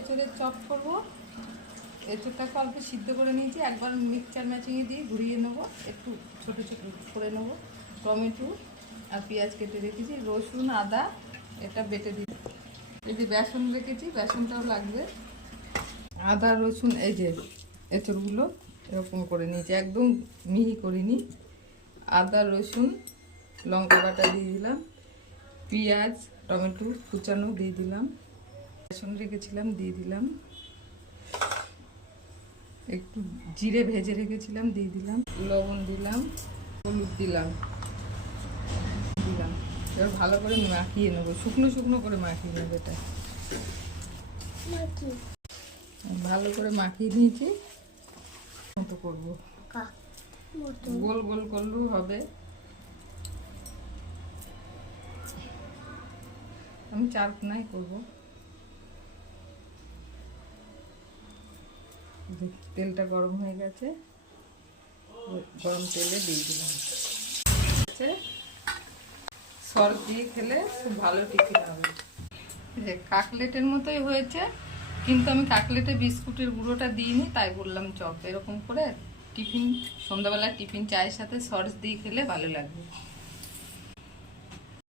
এঁচড়ের chop করব। এঁচড়টাকে অল্প সিদ্ধ করে নিয়েছি, একবার মিক্সচার ম্যাচিংয়ে দিয়ে ঘুরিয়ে নেবো, একটু ছোটো ছোটো করে নেবো। টমেটো আর পেঁয়াজ কেটে রেখেছি, রসুন আদা এটা বেটে দিই। এই যে বেসন রেখেছি, বেসনটাও লাগবে। আদা রসুন এই যে এঁচড়গুলো এরকম করে নিয়েছি, একদম মিহি করিনি। আদা রসুন লঙ্কা বাটা দিয়ে দিলাম, পেঁয়াজ টমেটো কুচানো দিয়ে দিলাম, বেসন রেখেছিলাম দিয়ে দিলাম, একটু জিরে ভেজে রেখেছিলাম দিয়ে দিলাম, লবণ দিলাম, হলুদ দিলাম। এবার ভালো করে মাখিয়ে নেবো, শুকনো শুকনো করে মাখিয়ে নেবো। এটা ভালো করে মাখিয়ে নিয়েছি, মতো করবো, গোল গোল করলেও হবে। আমি চারকোনায় করবো। তেলটা গরম হয়ে গেছে, গরম তেলে দিয়ে দিলাম। সস দিয়ে খেলে খুব ভালো টিফিন হবে। যে কাকলেটের মতোই হয়েছে, কিন্তু আমি কাকলেটে বিস্কুটের গুঁড়োটা দিইনি, তাই বললাম চপ। এরকম করে টিফিন, সন্ধ্যাবেলা টিফিন চায়ের সাথে সস দিয়ে খেলে ভালো লাগবে।